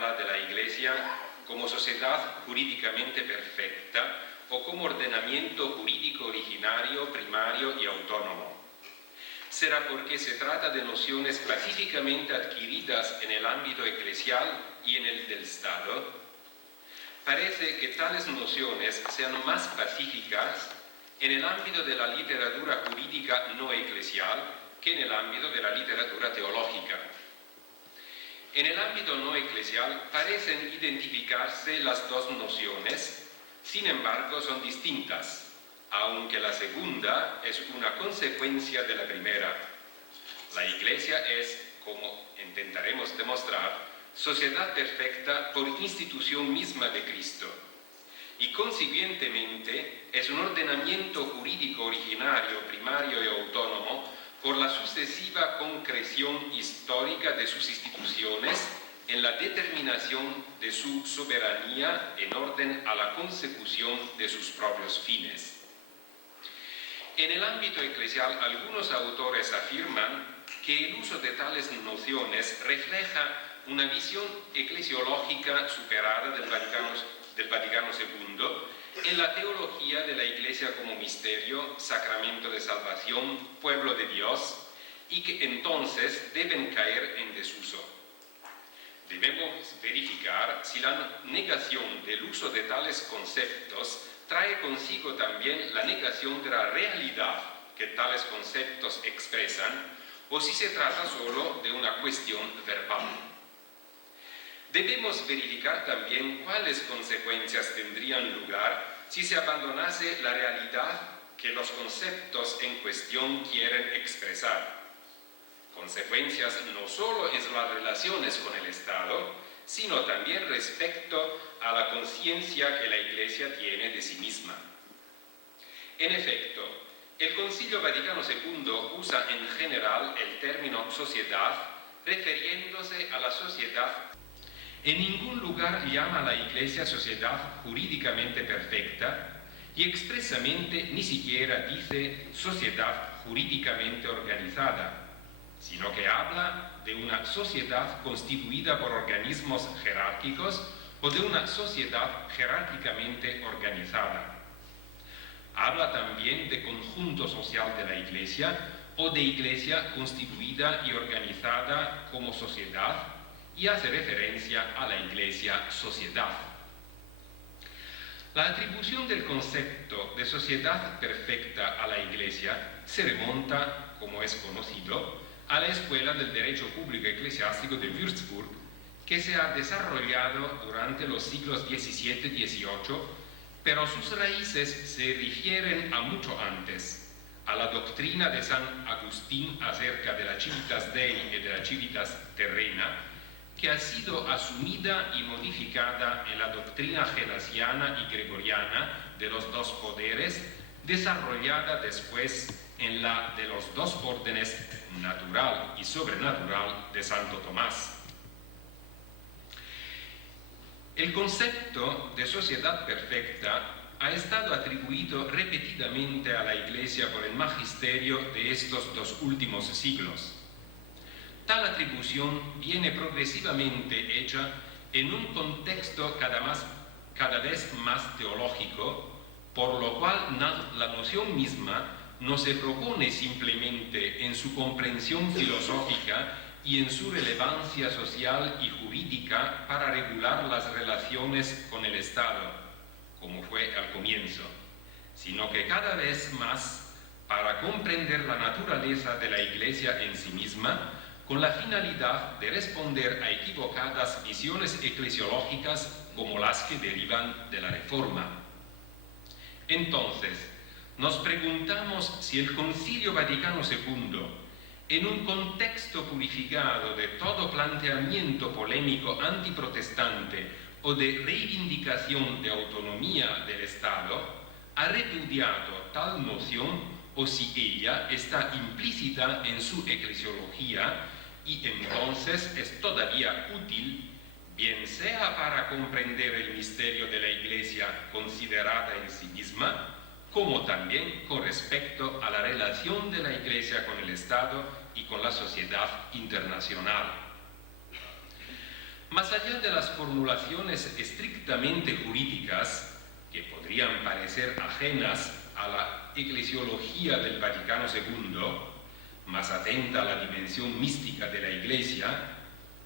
habla de la Iglesia como sociedad jurídicamente perfecta o como ordenamiento jurídico originario, primario y autónomo. ¿Será porque se trata de nociones pacíficamente adquiridas en el ámbito eclesial y en el del Estado? Parece que tales nociones sean más pacíficas en el ámbito de la literatura jurídica no eclesial que en el ámbito de la literatura teológica. En el ámbito no eclesial parecen identificarse las dos nociones, sin embargo son distintas, aunque la segunda es una consecuencia de la primera. La Iglesia es, como intentaremos demostrar, sociedad perfecta por institución misma de Cristo, y consiguientemente es un ordenamiento jurídico originario, primario y autónomo por la sucesiva concreción histórica de sus instituciones en la determinación de su soberanía en orden a la consecución de sus propios fines. En el ámbito eclesial, algunos autores afirman que el uso de tales nociones refleja una visión eclesiológica superada del Vaticano II en la teología de la Iglesia como misterio, sacramento de salvación, pueblo de Dios, y que entonces deben caer en desuso. Debemos verificar si la negación del uso de tales conceptos trae consigo también la negación de la realidad que tales conceptos expresan, o si se trata solo de una cuestión verbal. Debemos verificar también cuáles consecuencias tendrían lugar si se abandonase la realidad que los conceptos en cuestión quieren expresar. Consecuencias no solo en las relaciones con el Estado, sino también respecto a la conciencia que la Iglesia tiene de sí misma. En efecto, el Concilio Vaticano II usa en general el término sociedad refiriéndose a la sociedad. En ningún lugar llama a la Iglesia sociedad jurídicamente perfecta y expresamente ni siquiera dice sociedad jurídicamente organizada, sino que habla de una sociedad constituida por organismos jerárquicos o de una sociedad jerárquicamente organizada. Habla también de conjunto social de la Iglesia o de Iglesia constituida y organizada como sociedad, y hace referencia a la Iglesia sociedad. La atribución del concepto de sociedad perfecta a la Iglesia se remonta, como es conocido, a la Escuela del Derecho Público Eclesiástico de Würzburg, que se ha desarrollado durante los siglos XVII y XVIII, pero sus raíces se refieren a mucho antes, a la doctrina de San Agustín acerca de la civitas Dei y de la civitas terrena, que ha sido asumida y modificada en la doctrina gelasiana y gregoriana de los dos poderes, desarrollada después en la de los dos órdenes natural y sobrenatural de Santo Tomás. El concepto de sociedad perfecta ha estado atribuido repetidamente a la Iglesia por el magisterio de estos dos últimos siglos. Tal atribución viene progresivamente hecha en un contexto cada vez más teológico, por lo cual la noción misma no se propone simplemente en su comprensión filosófica y en su relevancia social y jurídica para regular las relaciones con el Estado, como fue al comienzo, sino que cada vez más para comprender la naturaleza de la Iglesia en sí misma, con la finalidad de responder a equivocadas visiones eclesiológicas como las que derivan de la Reforma. Entonces, nos preguntamos si el Concilio Vaticano II, en un contexto purificado de todo planteamiento polémico antiprotestante o de reivindicación de autonomía del Estado, ha repudiado tal noción o si ella está implícita en su eclesiología y entonces es todavía útil, bien sea para comprender el misterio de la Iglesia considerada en sí misma, como también con respecto a la relación de la Iglesia con el Estado y con la sociedad internacional. Más allá de las formulaciones estrictamente jurídicas, que podrían parecer ajenas a la eclesiología del Vaticano II, más atenta a la dimensión mística de la Iglesia,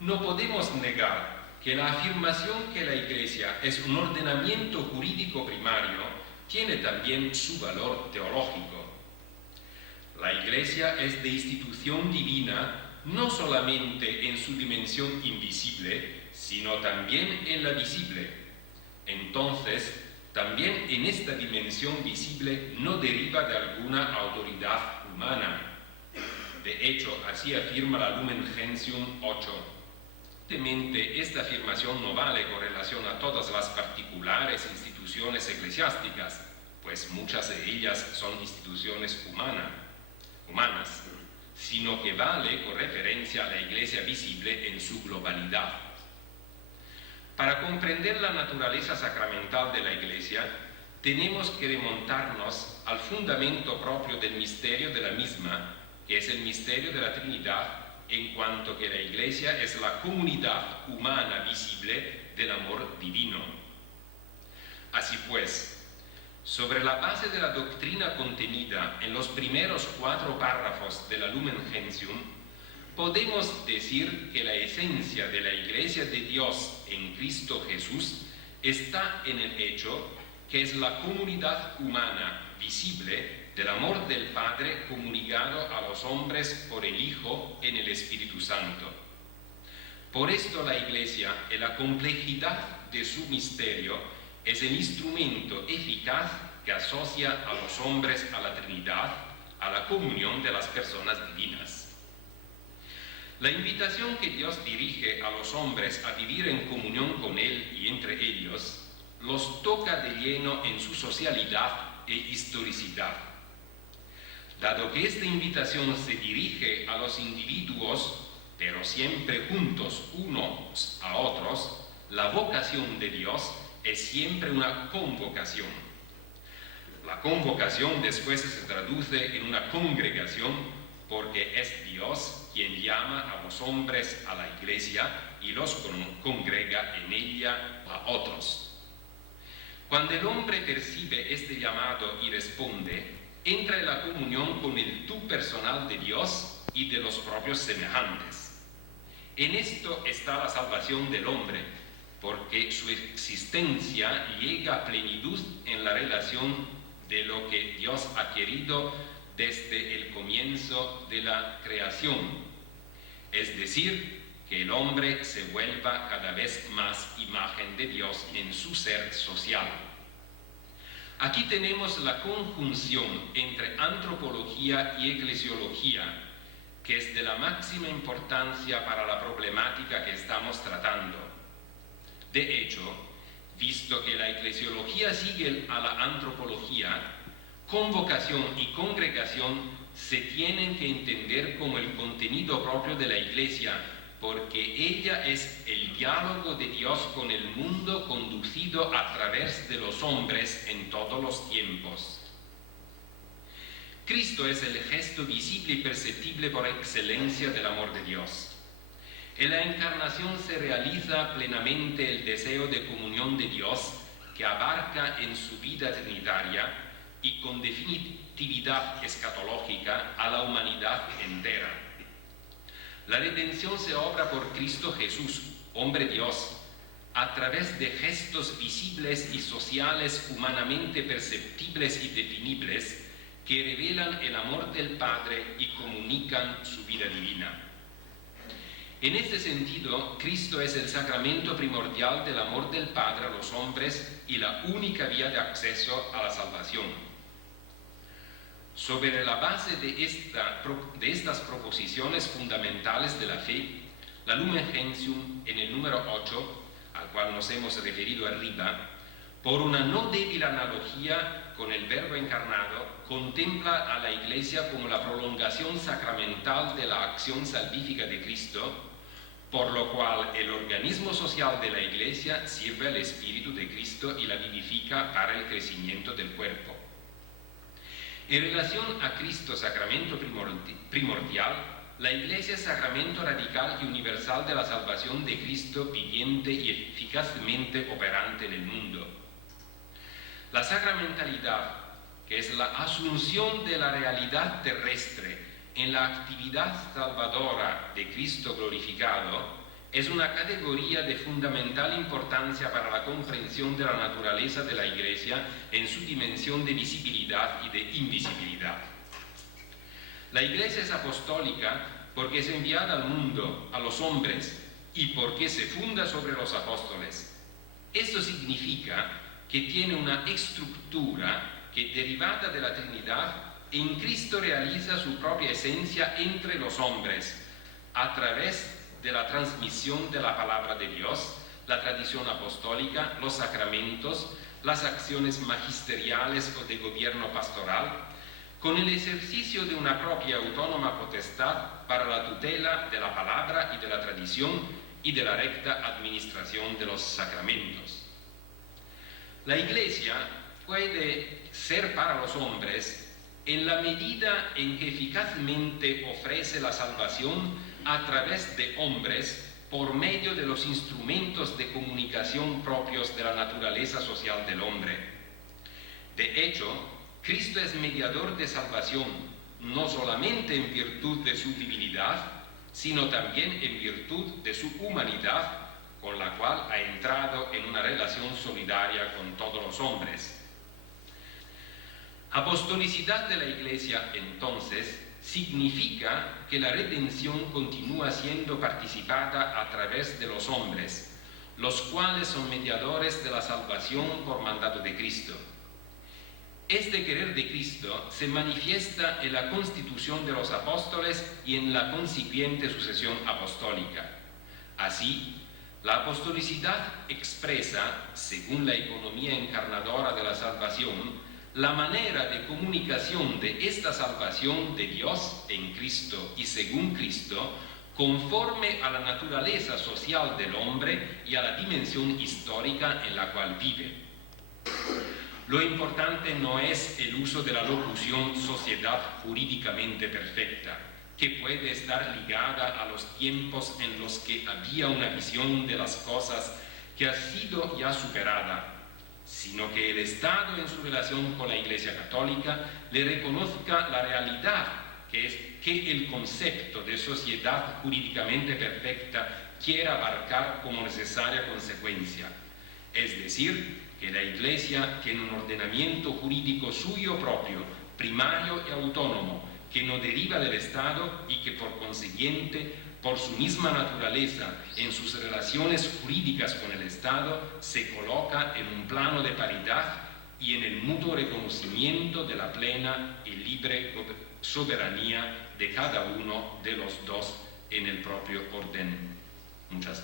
no podemos negar que la afirmación que la Iglesia es un ordenamiento jurídico primario tiene también su valor teológico. La Iglesia es de institución divina no solamente en su dimensión invisible, sino también en la visible. Entonces, también en esta dimensión visible no deriva de alguna autoridad humana. De hecho, así afirma la Lumen Gentium 8. Evidentemente, esta afirmación no vale con relación a todas las particulares instituciones eclesiásticas, pues muchas de ellas son instituciones humanas, sino que vale con referencia a la Iglesia visible en su globalidad. Para comprender la naturaleza sacramental de la Iglesia, tenemos que remontarnos al fundamento propio del misterio de la misma, que es el misterio de la Trinidad, en cuanto que la Iglesia es la comunidad humana visible del amor divino. Así pues, sobre la base de la doctrina contenida en los primeros 4 párrafos de la Lumen Gentium, podemos decir que la esencia de la Iglesia de Dios en Cristo Jesús está en el hecho que es la comunidad humana visible del amor del Padre comunicado a los hombres por el Hijo en el Espíritu Santo. Por esto la Iglesia, en la complejidad de su misterio, es el instrumento eficaz que asocia a los hombres a la Trinidad, a la comunión de las personas divinas. La invitación que Dios dirige a los hombres a vivir en comunión con Él y entre ellos, los toca de lleno en su socialidad e historicidad. Dado que esta invitación se dirige a los individuos, pero siempre juntos unos a otros, la vocación de Dios es siempre una convocación. La convocación después se traduce en una congregación porque es Dios quien llama a los hombres a la Iglesia y los congrega en ella a otros. Cuando el hombre percibe este llamado y responde, entra en la comunión con el tú personal de Dios y de los propios semejantes. En esto está la salvación del hombre, porque su existencia llega a plenitud en la relación de lo que Dios ha querido desde el comienzo de la creación, es decir, que el hombre se vuelva cada vez más imagen de Dios en su ser social. Aquí tenemos la conjunción entre antropología y eclesiología, que es de la máxima importancia para la problemática que estamos tratando. De hecho, visto que la eclesiología sigue a la antropología, convocación y congregación se tienen que entender como el contenido propio de la Iglesia, porque ella es el diálogo de Dios con el mundo conducido a través de los hombres en todos los tiempos. Cristo es el gesto visible y perceptible por excelencia del amor de Dios. En la encarnación se realiza plenamente el deseo de comunión de Dios que abarca en su vida trinitaria y con definitividad escatológica a la humanidad entera. La redención se obra por Cristo Jesús, hombre Dios, a través de gestos visibles y sociales humanamente perceptibles y definibles que revelan el amor del Padre y comunican su vida divina. En este sentido, Cristo es el sacramento primordial del amor del Padre a los hombres y la única vía de acceso a la salvación. Sobre la base de estas proposiciones fundamentales de la fe, la Lumen Gentium, en el número 8, al cual nos hemos referido arriba, por una no débil analogía con el Verbo encarnado, contempla a la Iglesia como la prolongación sacramental de la acción salvífica de Cristo, por lo cual el organismo social de la Iglesia sirve al Espíritu de Cristo y la vivifica para el crecimiento del En relación a Cristo, sacramento primordial, la Iglesia es sacramento radical y universal de la salvación de Cristo viviente y eficazmente operante en el mundo. La sacramentalidad, que es la asunción de la realidad terrestre en la actividad salvadora de Cristo glorificado, es una categoría de fundamental importancia para la comprensión de la naturaleza de la Iglesia en su dimensión de visibilidad y de invisibilidad. La Iglesia es apostólica porque es enviada al mundo, a los hombres, y porque se funda sobre los apóstoles. Esto significa que tiene una estructura que, derivada de la Trinidad, en Cristo realiza su propia esencia entre los hombres, a través de la transmisión de la palabra de Dios, la tradición apostólica, los sacramentos, las acciones magisteriales o de gobierno pastoral, con el ejercicio de una propia autónoma potestad para la tutela de la palabra y de la tradición y de la recta administración de los sacramentos. La Iglesia puede ser para los hombres en la medida en que eficazmente ofrece la salvación a través de hombres por medio de los instrumentos de comunicación propios de la naturaleza social del hombre. De hecho, Cristo es mediador de salvación, no solamente en virtud de su divinidad, sino también en virtud de su humanidad, con la cual ha entrado en una relación solidaria con todos los hombres. Apostolicidad de la Iglesia, entonces, significa que la redención continúa siendo participada a través de los hombres, los cuales son mediadores de la salvación por mandato de Cristo. Este querer de Cristo se manifiesta en la constitución de los apóstoles y en la consiguiente sucesión apostólica. Así, la apostolicidad expresa, según la economía encarnadora de la salvación, la manera de comunicación de esta salvación de Dios en Cristo y según Cristo, conforme a la naturaleza social del hombre y a la dimensión histórica en la cual vive. Lo importante no es el uso de la locución sociedad jurídicamente perfecta, que puede estar ligada a los tiempos en los que había una visión de las cosas que ha sido ya superada, sino que el Estado en su relación con la Iglesia Católica le reconozca la realidad que es que el concepto de sociedad jurídicamente perfecta quiera abarcar como necesaria consecuencia, es decir, que la Iglesia tiene un ordenamiento jurídico suyo propio, primario y autónomo, que no deriva del Estado y que por consiguiente, por su misma naturaleza, en sus relaciones jurídicas con el Estado, se coloca en un plano de paridad y en el mutuo reconocimiento de la plena y libre soberanía de cada uno de los dos en el propio orden. Muchas gracias.